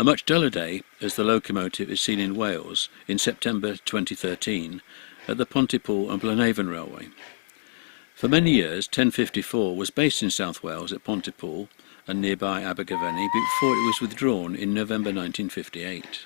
A much duller day as the locomotive is seen in Wales in September 2013 at the Pontypool and Blanavon Railway. For many years 1054 was based in South Wales at Pontypool and nearby Abergavenny before it was withdrawn in November 1958.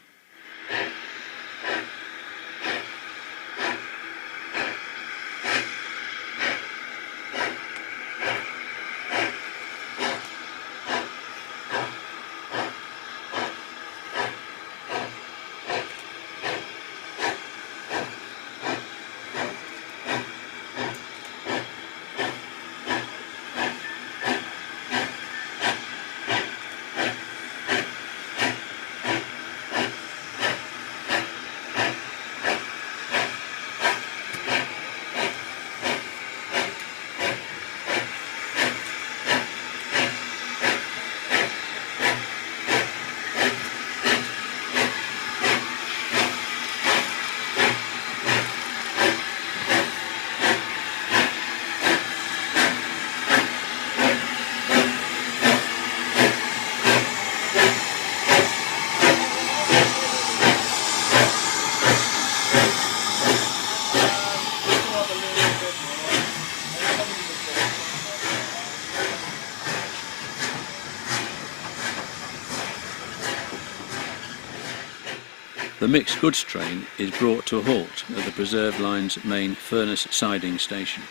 The mixed goods train is brought to a halt at the Preserve Line's main Furness siding station.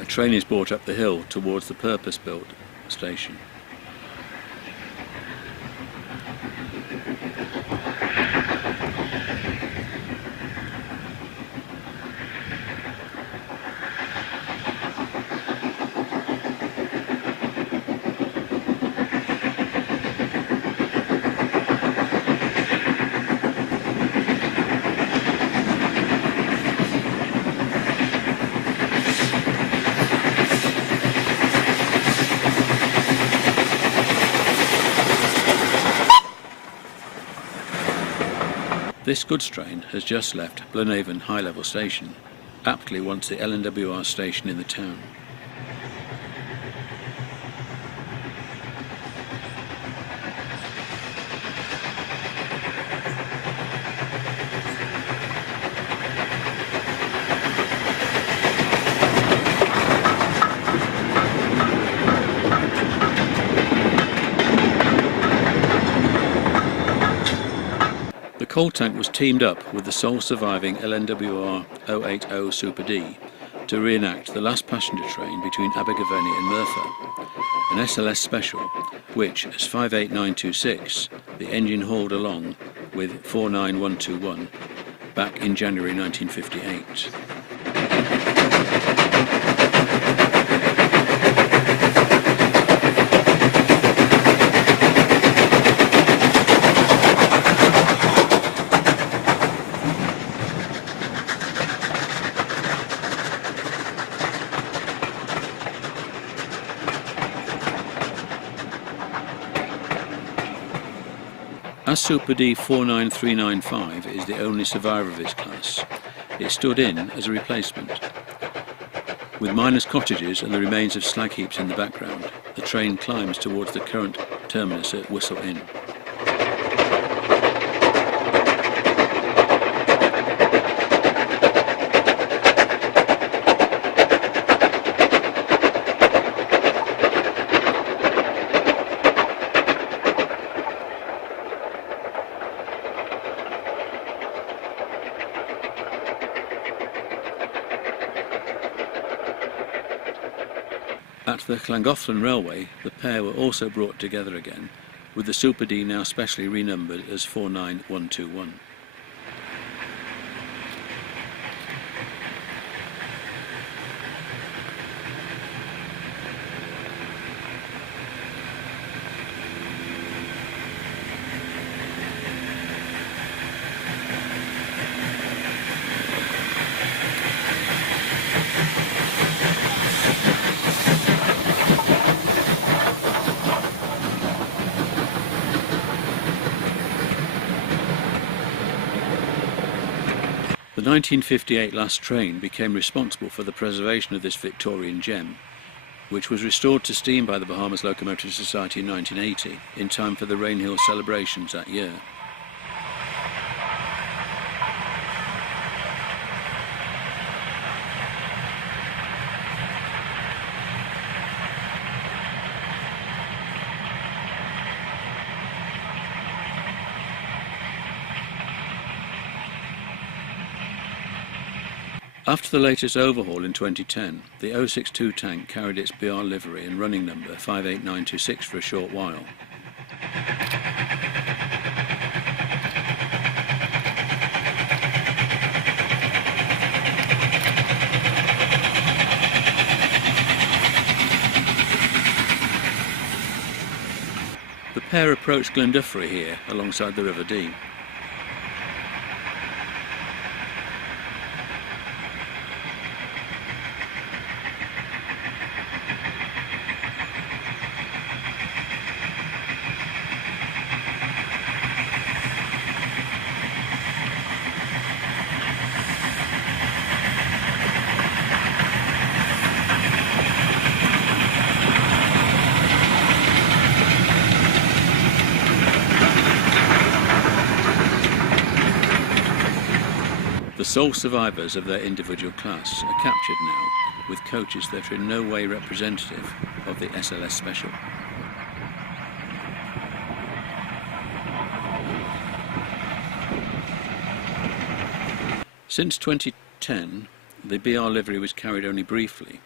A train is brought up the hill towards the purpose-built station. This goods train has just left Blanavon High Level Station, aptly once the LNWR station in the town. The coal tank was teamed up with the sole surviving LNWR 080 Super D to reenact the last passenger train between Abergavenny and Merthyr, an SLS special which, as 58926, the engine hauled along with 49121 back in January 1958. As Super D 49395 is the only survivor of its class, it stood in as a replacement. With miners' cottages and the remains of slag heaps in the background, the train climbs towards the current terminus at Whistle Inn. At the Llangollen Railway, the pair were also brought together again, with the Super D now specially renumbered as 49121. The 1958 last train became responsible for the preservation of this Victorian gem, which was restored to steam by the Bahamas Locomotive Society in 1980, in time for the Rainhill celebrations that year. After the latest overhaul in 2010, the 062 tank carried its BR livery and running number 58926 for a short while. The pair approached Glenduffery here alongside the River Dee. The sole survivors of their individual class are captured now, with coaches that are in no way representative of the SLS Special. Since 2010, the BR livery was carried only briefly,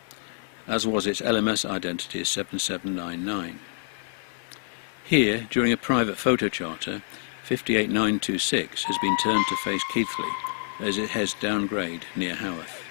as was its LMS identity as 7799. Here, during a private photo charter, 58926 has been turned to face Keighley as it heads downgrade near Haworth.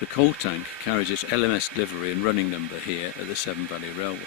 The coal tank carries its LMS livery and running number here at the Severn Valley Railway.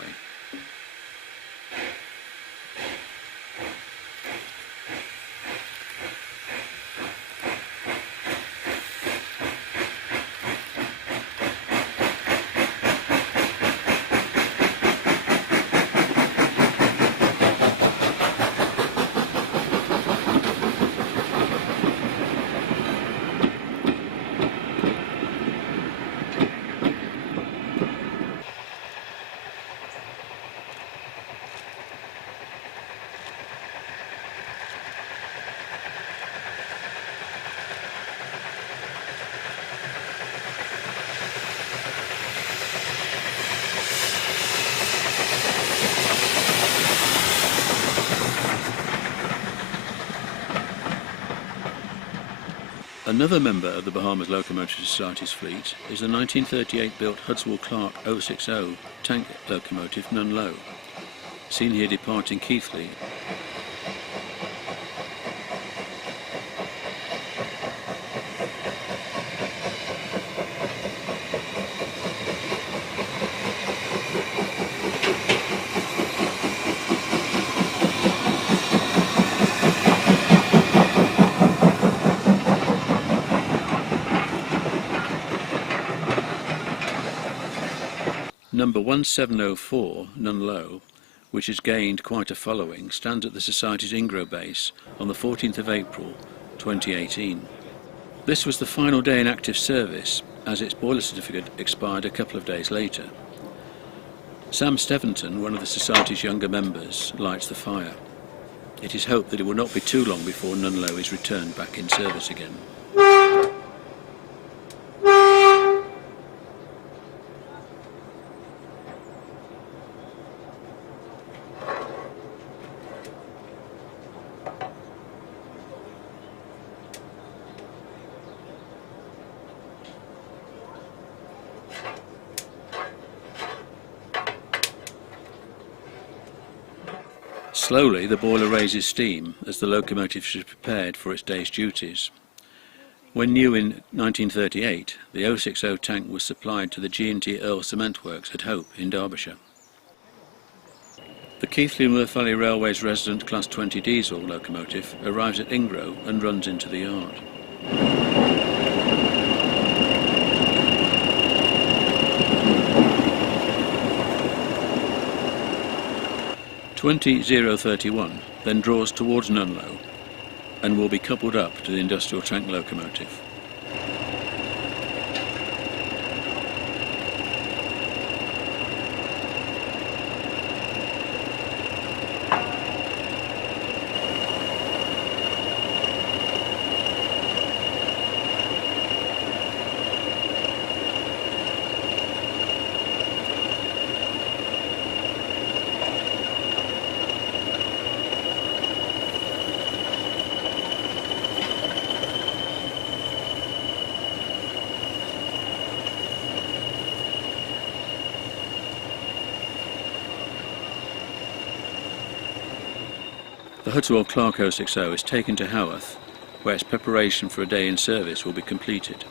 Another member of the Bahamas Locomotive Society's fleet is the 1938-built Hudswell Clark 060 tank locomotive Nunlow, seen here departing Keighley. Number 1704, Nunlow, which has gained quite a following, stands at the Society's Ingro base on the 14th of April 2018. This was the final day in active service, as its boiler certificate expired a couple of days later. Sam Steventon, one of the Society's younger members, lights the fire. It is hoped that it will not be too long before Nunlow is returned back in service again. Slowly, the boiler raises steam as the locomotive is prepared for its day's duties. When new in 1938, the 060 tank was supplied to the G&T Earl Cement Works at Hope in Derbyshire. The Keighley-Merthyr Valley Railway's resident Class 20 diesel locomotive arrives at Ingro and runs into the yard. (20.031) then draws towards Nunlow and will be coupled up to the industrial tank locomotive. The Hudswell Clark 060 is taken to Haworth, where its preparation for a day in service will be completed.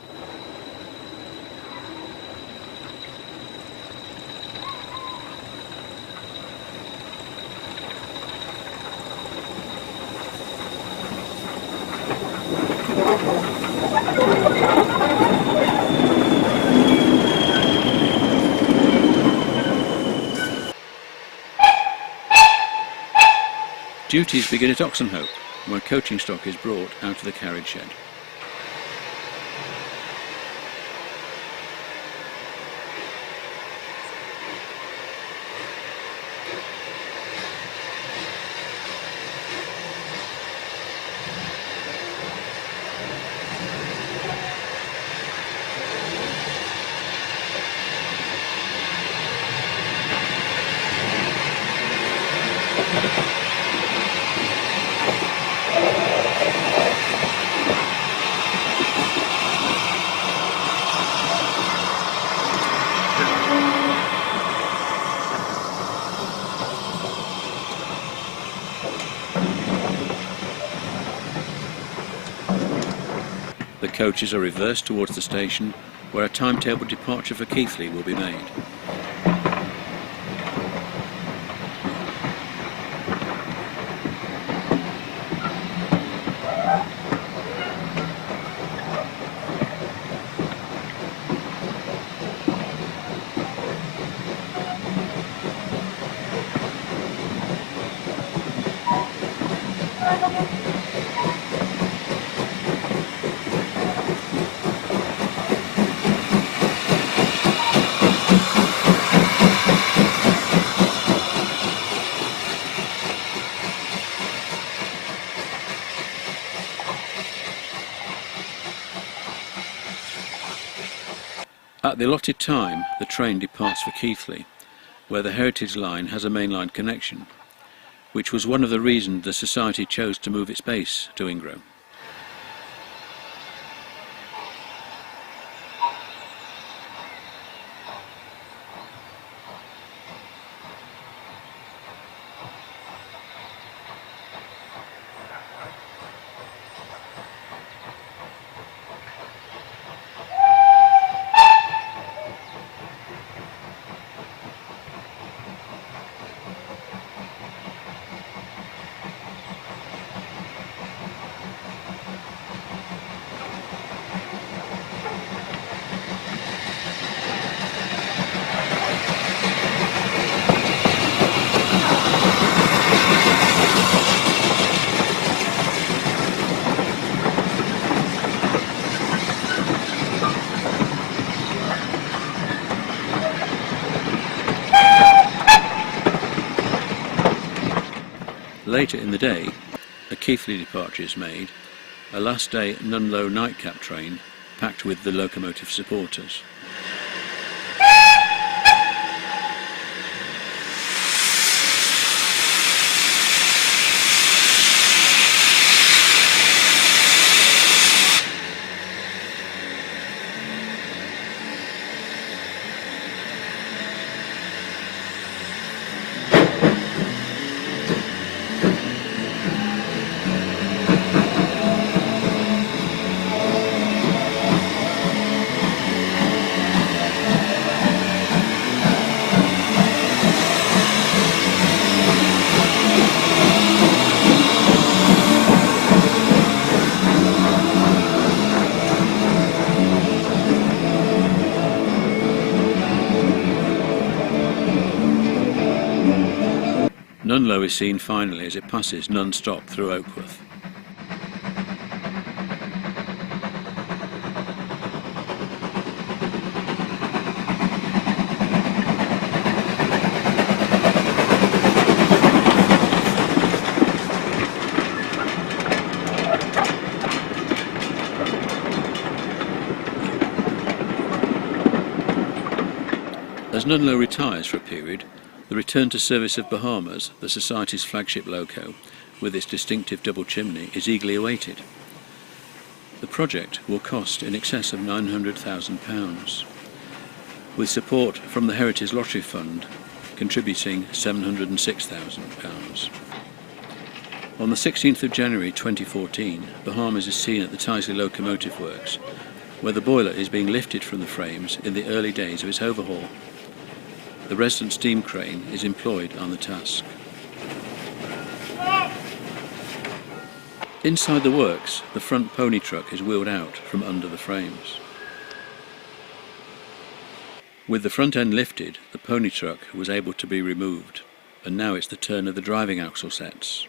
Duties begin at Oxenhope, where coaching stock is brought out of the carriage shed. The coaches are reversed towards the station, where a timetable departure for Keighley will be made. At the allotted time, the train departs for Keighley, where the Heritage Line has a mainline connection, which was one of the reasons the Society chose to move its base to Ingro. Later in the day, a Keighley departure is made, a last day Nunlow nightcap train packed with the locomotive supporters. Nunlow is seen finally as it passes non-stop through Oakworth. As Nunlow retires for a period, the return to service of Bahamas, the Society's flagship loco, with its distinctive double chimney, is eagerly awaited. The project will cost in excess of £900,000, with support from the Heritage Lottery Fund contributing £706,000. On the 16th of January 2014, Bahamas is seen at the Tyseley Locomotive Works, where the boiler is being lifted from the frames in the early days of its overhaul. The resident steam crane is employed on the task. Inside the works, the front pony truck is wheeled out from under the frames. With the front end lifted, the pony truck was able to be removed, and now it's the turn of the driving axle sets.